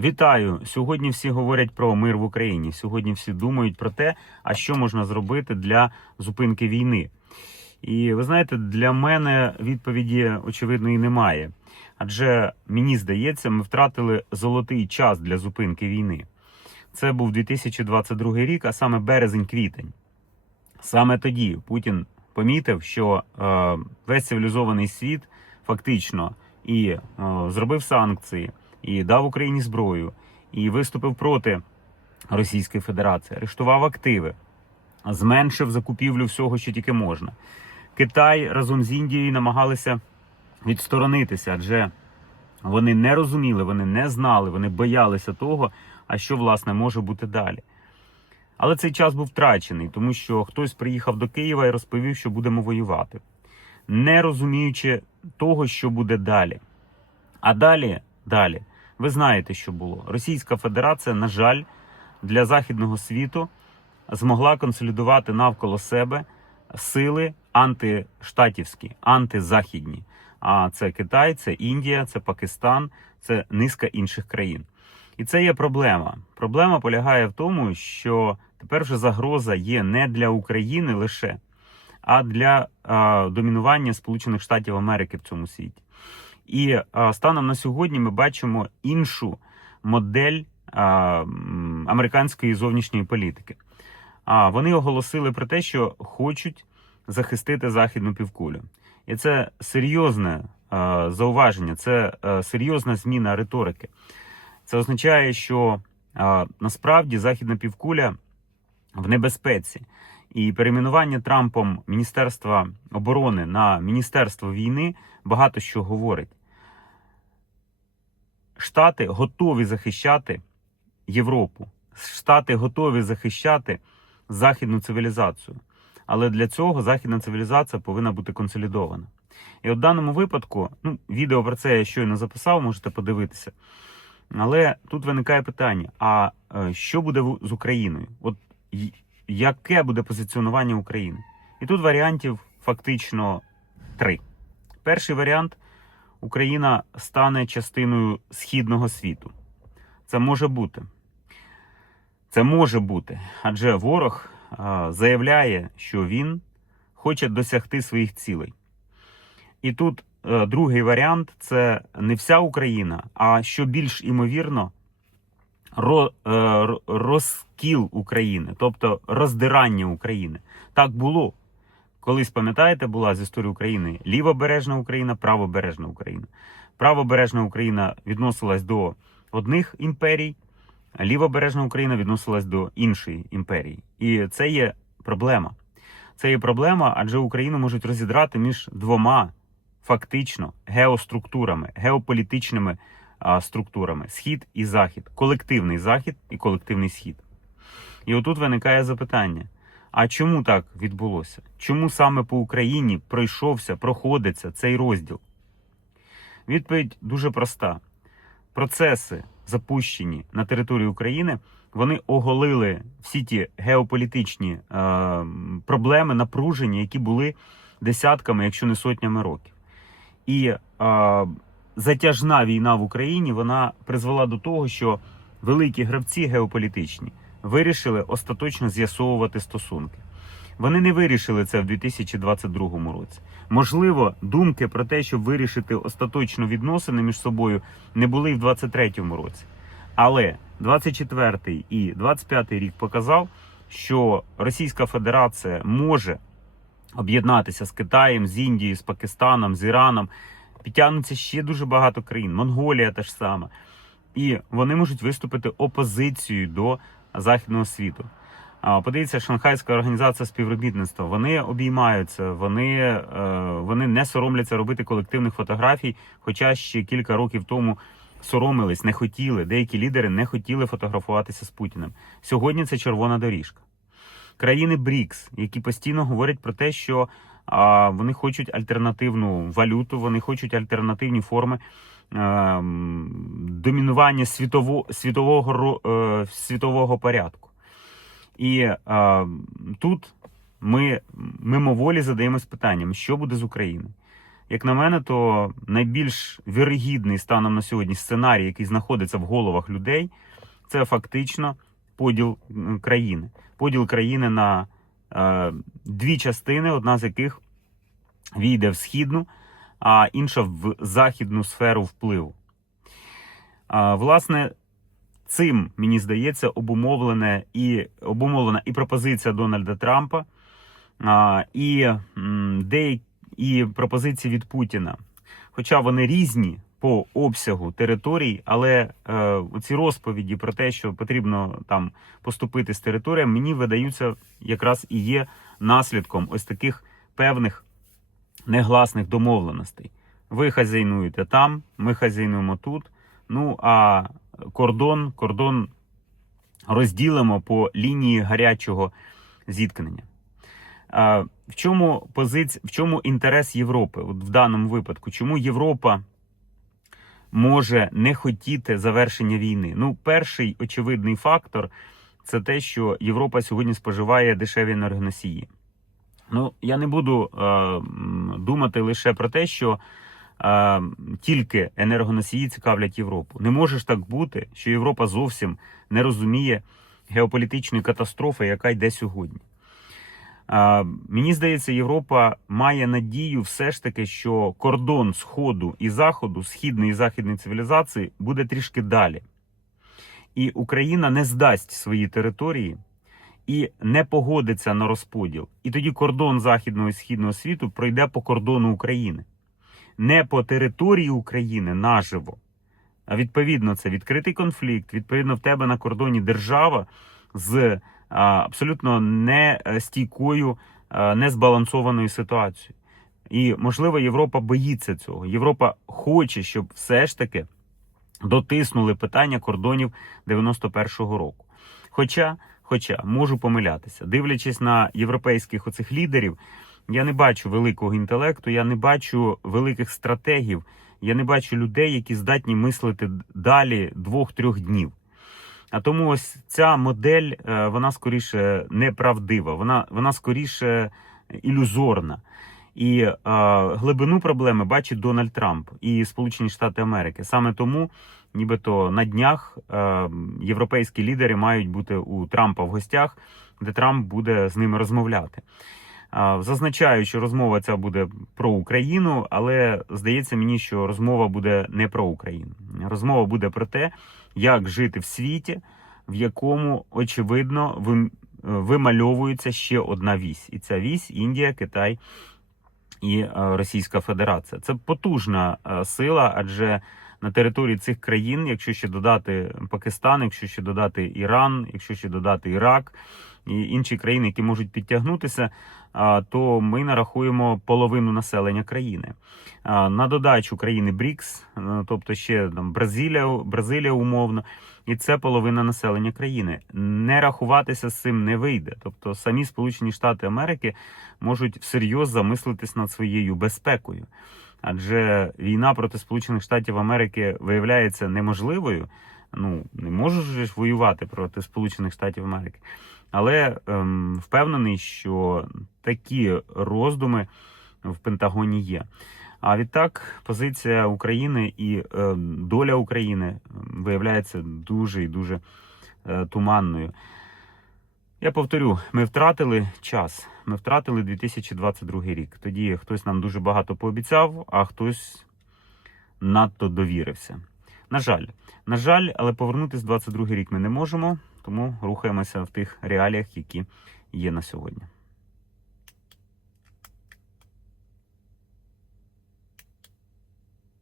Вітаю! Сьогодні всі говорять про мир в Україні. Сьогодні всі думають про те, а що можна зробити для зупинки війни. І ви знаєте, для мене відповіді очевидної немає. Адже мені здається, ми втратили золотий час для зупинки війни. Це був 2022 рік, а саме березень-квітень. Саме тоді Путін помітив, що е, весь цивілізований світ фактично і е, зробив санкції, і дав Україні зброю, і виступив проти Російської Федерації, арештував активи, зменшив закупівлю всього, що тільки можна. Китай разом з Індією намагалися відсторонитися, адже вони не розуміли, вони не знали, вони боялися того, а що власне може бути далі. Але цей час був втрачений, тому що хтось приїхав до Києва і розповів, що будемо воювати, не розуміючи того, що буде далі. А далі, далі, ви знаєте, що було. Російська Федерація, на жаль, для західного світу змогла консолідувати навколо себе сили антиштатівські, антизахідні. А це Китай, це Індія, це Пакистан, це низка інших країн. І це є проблема. Проблема полягає в тому, що тепер вже загроза є не для України лише, а для а, домінування Сполучених Штатів Америки в цьому світі. І станом на сьогодні ми бачимо іншу модель американської зовнішньої політики. А вони оголосили про те, що хочуть захистити західну півкулю. І це серйозне зауваження, це серйозна зміна риторики. Це означає, що насправді західна півкуля в небезпеці. І перейменування Трампом Міністерства оборони на Міністерство війни багато що говорить. Штати готові захищати Європу. Штати готові захищати західну цивілізацію. Але для цього західна цивілізація повинна бути консолідована. І от в даному випадку, ну, відео про це я щойно записав, можете подивитися. Але тут виникає питання: а е, що буде з Україною? От яке буде позиціонування України? І тут варіантів фактично три. Перший варіант Україна стане частиною східного світу. Це може бути. Це може бути. Адже ворог заявляє, що він хоче досягти своїх цілей. І тут е, другий варіант це не вся Україна, а що більш імовірно, е, ро- розкіл України, тобто роздирання України. Так було. Колись, пам'ятаєте, була з історії України лівобережна Україна, правобережна Україна. Правобережна Україна відносилась до одних імперій, а лівобережна Україна відносилась до іншої імперії. І це є проблема. Це є проблема, адже Україну можуть розідрати між двома фактично геоструктурами, геополітичними а, структурами: схід і захід, колективний захід і колективний схід. І отут виникає запитання: а чому так відбулося? Чому саме по Україні пройшовся, проходиться цей розділ? Відповідь дуже проста: процеси, запущені на території України, вони оголили всі ті геополітичні е, проблеми, напруження, які були десятками, якщо не сотнями років. І е, затяжна війна в Україні вона призвела до того, що великі гравці геополітичні вирішили остаточно з'ясовувати стосунки. Вони не вирішили це в 2022 році. Можливо, думки про те, щоб вирішити остаточно відносини між собою, не були і в 2023 році. Але 24 і 25 рік показав, що Російська Федерація може об'єднатися з Китаєм, з Індією, з Пакистаном, з Іраном. Підтягнуться ще дуже багато країн, Монголія та ж сама. І вони можуть виступити опозицією до західного світу. Подивіться, Шанхайська організація співробітництва. Вони обіймаються, вони, е, вони не соромляться робити колективних фотографій, хоча ще кілька років тому соромились, не хотіли. Деякі лідери не хотіли фотографуватися з Путіним. Сьогодні це червона доріжка. Країни БРІКС, які постійно говорять про те, що вони хочуть альтернативну валюту, вони хочуть альтернативні форми домінування світово, світового, е, світового порядку. І е, тут ми мимоволі задаємось питанням, що буде з Україною. Як на мене, то найбільш вірогідний станом на сьогодні сценарій, який знаходиться в головах людей, це фактично поділ країни. Поділ країни на е, дві частини, одна з яких війде в східну, а інша в західну сферу впливу. Власне, цим, мені здається, обумовлене і обумовлена і пропозиція Дональда Трампа, і, і пропозиції від Путіна. Хоча вони різні по обсягу територій, але е, ці розповіді про те, що потрібно там поступити з територіями, мені видаються якраз і є наслідком ось таких певних негласних домовленостей. Ви хазяйнуєте там, ми хазяйнуємо тут. Ну а кордон, кордон розділимо по лінії гарячого зіткнення. В чому позиці... в чому інтерес Європи от в даному випадку? Чому Європа може не хотіти завершення війни? Ну, перший очевидний фактор це те, що Європа сьогодні споживає дешеві енергоносії. Ну, я не буду е, думати лише про те, що е, тільки енергоносії цікавлять Європу. Не може ж так бути, що Європа зовсім не розуміє геополітичної катастрофи, яка йде сьогодні. Е, мені здається, Європа має надію все ж таки, що кордон Сходу і Заходу, східної і західної цивілізації буде трішки далі. І Україна не здасть свої території і не погодиться на розподіл. І тоді кордон західного і східного світу пройде по кордону України, не по території України наживо. А відповідно, це відкритий конфлікт. Відповідно, в тебе на кордоні держава з абсолютно нестійкою, незбалансованою ситуацією. І можливо, Європа боїться цього. Європа хоче, щоб все ж таки дотиснули питання кордонів 91-го року. Хоча, хоча можу помилятися, дивлячись на європейських оцих лідерів, я не бачу великого інтелекту, я не бачу великих стратегів, я не бачу людей, які здатні мислити далі двох-трьох днів. А тому ось ця модель, е, вона скоріше неправдива, вона, вона скоріше ілюзорна. І е, глибину проблеми бачить Дональд Трамп і Сполучені Штати Америки. Саме тому, нібито на днях е, європейські лідери мають бути у Трампа в гостях, де Трамп буде з ними розмовляти. Е, зазначаю, що розмова ця буде про Україну, але здається мені, що розмова буде не про Україну. Розмова буде про те, як жити в світі, в якому очевидно вим- вимальовується ще одна вісь, і ця вісь Індія, Китай і е, Російська Федерація. Це потужна е, сила, адже на території цих країн, якщо ще додати Пакистан, якщо ще додати Іран, якщо ще додати Ірак і інші країни, які можуть підтягнутися, то ми нарахуємо половину населення країни. На додачу країни БРІКС, е, тобто ще там Бразилія, Бразилія умовно, і це половина населення країни. Не рахуватися з цим не вийде. Тобто самі Сполучені Штати Америки можуть всерйоз замислитись над своєю безпекою. Адже війна проти Сполучених Штатів Америки виявляється неможливою. Ну не можеш ж воювати проти Сполучених Штатів Америки. Але ем, впевнений, що такі роздуми в Пентагоні є. А відтак позиція України і е, доля України ем, виявляється дуже і дуже е, туманною. Я повторю, ми втратили час. Ми втратили 2022 рік. Тоді хтось нам дуже багато пообіцяв, а хтось надто довірився. На жаль, на жаль, але повернутися в 22 рік ми не можемо, тому рухаємося в тих реаліях, які є на сьогодні.